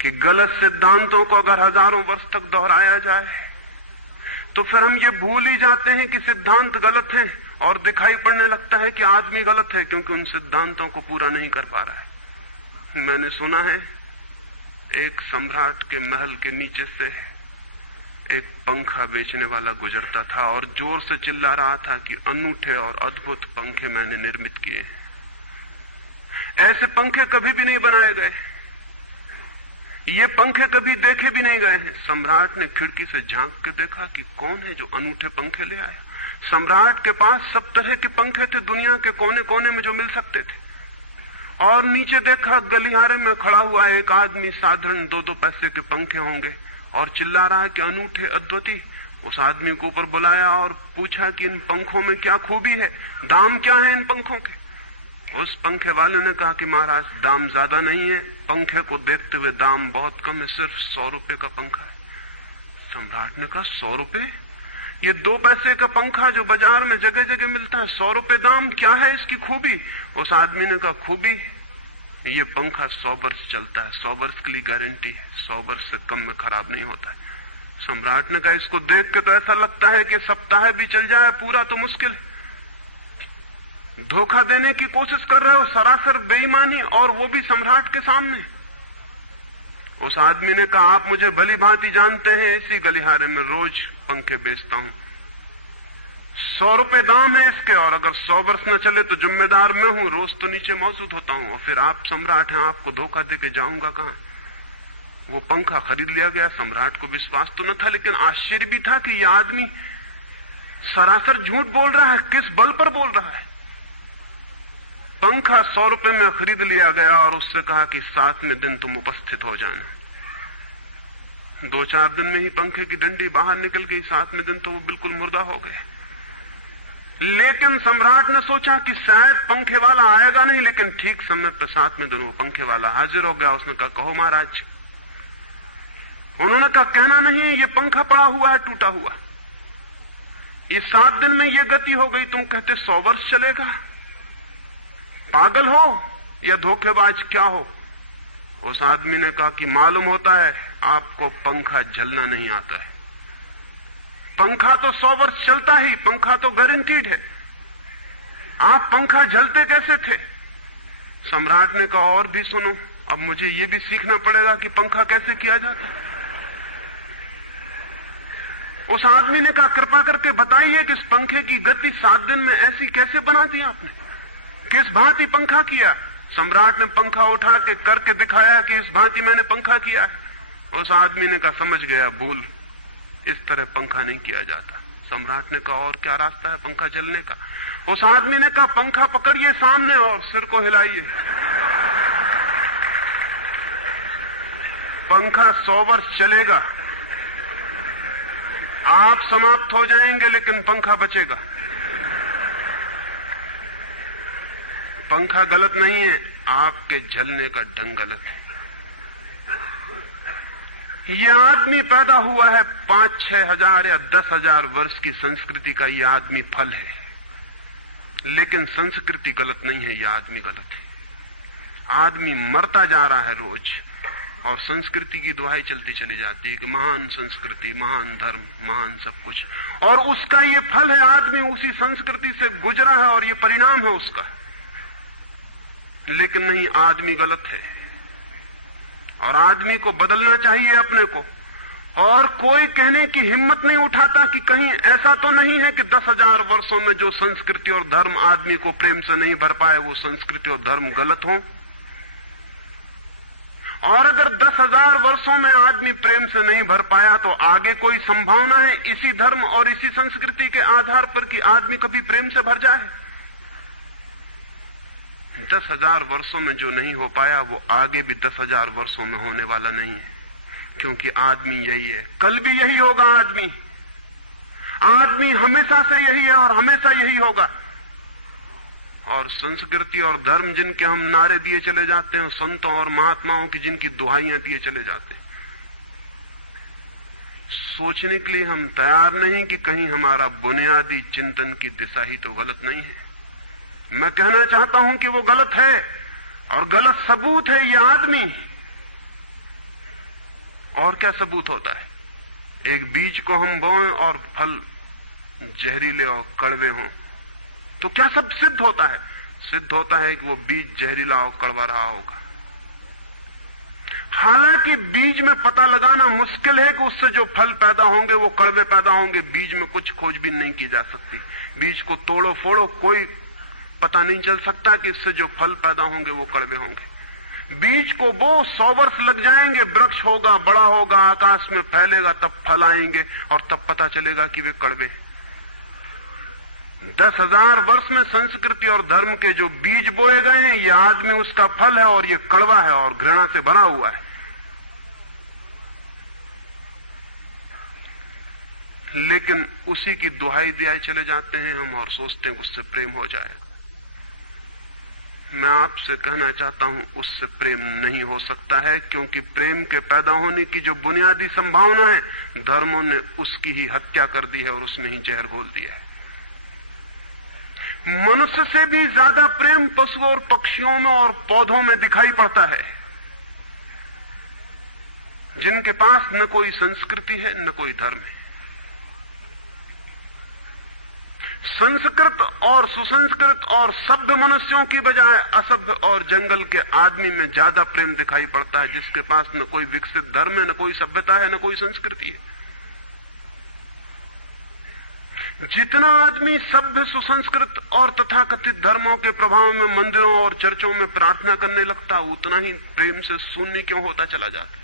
कि गलत सिद्धांतों को अगर हजारों वर्ष तक दोहराया जाए तो फिर हम ये भूल ही जाते हैं कि सिद्धांत गलत हैं और दिखाई पड़ने लगता है कि आदमी गलत है, क्योंकि उन सिद्धांतों को पूरा नहीं कर पा रहा है। मैंने सुना है एक सम्राट के महल के नीचे से एक पंखा बेचने वाला गुजरता था और जोर से चिल्ला रहा था कि अनूठे और अद्भुत पंखे मैंने निर्मित किए हैं, ऐसे पंखे कभी भी नहीं बनाए गए, ये पंखे कभी देखे भी नहीं गए हैं। सम्राट ने खिड़की से झांक के देखा कि कौन है जो अनूठे पंखे ले आया। सम्राट के पास सब तरह के पंखे थे, दुनिया के कोने कोने में जो मिल सकते थे। और नीचे देखा गलियारे में खड़ा हुआ एक आदमी, साधारण 2-2 पैसे के पंखे होंगे, और चिल्ला रहा है कि अनूठे अद्वितीय। उस आदमी को ऊपर बुलाया और पूछा कि इन पंखों में क्या खूबी है, दाम क्या है इन पंखों के। उस पंखे वाले ने कहा कि महाराज दाम ज्यादा नहीं है, पंखे को देखते हुए दाम बहुत कम है, सिर्फ 100 रुपए का पंखा है। सम्राट ने कहा 100 रुपए? ये 2 पैसे का पंखा जो बाजार में जगह जगह मिलता है, 100 रुपए दाम, क्या है इसकी खूबी? उस आदमी ने कहा खूबी ये पंखा 100 वर्ष चलता है, 100 वर्ष के लिए गारंटी है, 100 वर्ष से कम में खराब नहीं होता है। सम्राट ने कहा इसको देख के तो ऐसा लगता है कि सप्ताह भी चल जाए, पूरा तो मुश्किल है। धोखा देने की कोशिश कर रहे हो, सरासर बेईमानी, और वो भी सम्राट के सामने। उस आदमी ने कहा आप मुझे भली भांति जानते हैं, इसी गलियारे में रोज पंखे बेचता हूं, 100 रुपए दाम है इसके, और अगर 100 वर्ष न चले तो जिम्मेदार मैं हूं, रोज तो नीचे मौजूद होता हूं, और फिर आप सम्राट हैं, आपको धोखा देके जाऊंगा कहां। वो पंखा खरीद लिया गया। सम्राट को विश्वास तो न था, लेकिन आश्चर्य भी था कि यह आदमी सरासर झूठ बोल रहा है, किस बल पर बोल रहा है। पंखा 100 रुपए में खरीद लिया गया और उससे कहा कि 7वें दिन तुम उपस्थित हो जाना। 2-4 दिन में ही पंखे की डंडी बाहर निकल गई, 7वें दिन तो वो बिल्कुल मुर्दा हो गए। लेकिन सम्राट ने सोचा कि शायद पंखे वाला आएगा नहीं, लेकिन ठीक समय पर 7वें दिन वो पंखे वाला हाजिर हो गया। उसने कहा कहो महाराज। उन्होंने कहा कहना नहीं है, ये पंखा पड़ा हुआ है टूटा हुआ, ये 7 दिन में ये गति हो गई, तुम कहते 100 वर्ष चलेगा। पागल हो या धोखेबाज क्या हो? उस आदमी ने कहा कि मालूम होता है आपको पंखा जलना नहीं आता है, पंखा तो 100 वर्ष चलता ही, पंखा तो गारंटीड है, आप पंखा जलते कैसे थे? सम्राट ने कहा और भी सुनो, अब मुझे ये भी सीखना पड़ेगा कि पंखा कैसे किया जाता है। उस आदमी ने कहा कृपा करके बताइए कि इस पंखे की गति 7 दिन में ऐसी कैसे बना दी आपने, किस भांति पंखा किया? सम्राट ने पंखा उठा के करके दिखाया कि इस भांति मैंने पंखा किया है। उस आदमी ने कहा समझ गया, भूल, इस तरह पंखा नहीं किया जाता। सम्राट ने कहा और क्या रास्ता है पंखा जलने का? उस आदमी ने कहा पंखा पकड़िए सामने और सिर को हिलाइए, पंखा 100 वर्ष चलेगा, आप समाप्त हो जाएंगे लेकिन पंखा बचेगा। पंखा गलत नहीं है, आपके जलने का ढंग गलत है। यह आदमी पैदा हुआ है 5-6 हजार या 10 हजार वर्ष की संस्कृति का, यह आदमी फल है, लेकिन संस्कृति गलत नहीं है, यह आदमी गलत है। आदमी मरता जा रहा है रोज, और संस्कृति की दुहाई चलती चली जाती है कि महान संस्कृति, महान धर्म, महान सब कुछ, और उसका ये फल है, आदमी उसी संस्कृति से गुजरा है और ये परिणाम है उसका। लेकिन नहीं, आदमी गलत है और आदमी को बदलना चाहिए अपने को। और कोई कहने की हिम्मत नहीं उठाता कि कहीं ऐसा तो नहीं है कि 10,000 वर्षों में जो संस्कृति और धर्म आदमी को प्रेम से नहीं भर पाए, वो संस्कृति और धर्म गलत हो। और अगर 10,000 वर्षों में आदमी प्रेम से नहीं भर पाया, तो आगे कोई संभावना है इसी धर्म और इसी संस्कृति के आधार पर कि आदमी कभी प्रेम से भर जाए? 10,000 वर्षों में जो नहीं हो पाया, वो आगे भी 10,000 वर्षों में होने वाला नहीं है, क्योंकि आदमी यही है, कल भी यही होगा। आदमी हमेशा से यही है और हमेशा यही होगा। और संस्कृति और धर्म जिनके हम नारे दिए चले जाते हैं, संतों और महात्माओं की जिनकी दुहाइयां दिए चले जाते हैं, सोचने के लिए हम तैयार नहीं कि कहीं हमारा बुनियादी चिंतन की दिशा ही तो गलत नहीं है। मैं कहना चाहता हूं कि वो गलत है, और गलत सबूत है ये आदमी। और क्या सबूत होता है? एक बीज को हम बोएं और फल जहरीले और कड़वे हों तो क्या सब सिद्ध होता है? सिद्ध होता है कि वो बीज जहरीला और कड़वा रहा होगा। हालांकि बीज में पता लगाना मुश्किल है कि उससे जो फल पैदा होंगे वो कड़वे पैदा होंगे। बीज में कुछ खोजबीन नहीं की जा सकती। बीज को तोड़ो फोड़ो, कोई पता नहीं चल सकता कि इससे जो फल पैदा होंगे वो कड़वे होंगे। बीज को वो 100 वर्ष लग जाएंगे, वृक्ष होगा, बड़ा होगा, आकाश में फैलेगा, तब फल आएंगे और तब पता चलेगा कि वे कड़वे। 10,000 वर्ष में संस्कृति और धर्म के जो बीज बोए गए हैं, ये आदमी उसका फल है और ये कड़वा है और घृणा से भरा हुआ है। लेकिन उसी की दुहाई दियाई चले जाते हैं हम और सोचते हैं उससे प्रेम हो जाएगा। मैं आपसे कहना चाहता हूं उससे प्रेम नहीं हो सकता है, क्योंकि प्रेम के पैदा होने की जो बुनियादी संभावना है, धर्मों ने उसकी ही हत्या कर दी है और उसमें ही जहर घोल दिया है। मनुष्य से भी ज्यादा प्रेम पशुओं और पक्षियों में और पौधों में दिखाई पड़ता है, जिनके पास न कोई संस्कृति है न कोई धर्म है। संस्कृत और सुसंस्कृत और सभ्य मनुष्यों की बजाय असभ्य और जंगल के आदमी में ज्यादा प्रेम दिखाई पड़ता है, जिसके पास न कोई विकसित धर्म है, न कोई सभ्यता है, न कोई संस्कृति है। जितना आदमी सभ्य, सुसंस्कृत और तथाकथित धर्मों के प्रभाव में मंदिरों और चर्चों में प्रार्थना करने लगता, उतना ही प्रेम से शून्य क्यों होता चला जाता?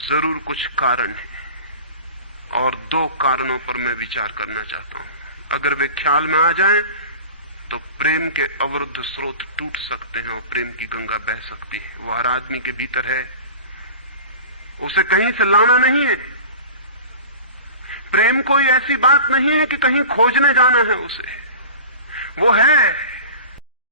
जरूर कुछ कारण है, और 2 कारणों पर मैं विचार करना चाहता हूं। अगर वे ख्याल में आ जाएं तो प्रेम के अवरुद्ध स्रोत टूट सकते हैं और प्रेम की गंगा बह सकती है। वो हर आदमी के भीतर है, उसे कहीं से लाना नहीं है। प्रेम कोई ऐसी बात नहीं है कि कहीं खोजने जाना है उसे, वो है।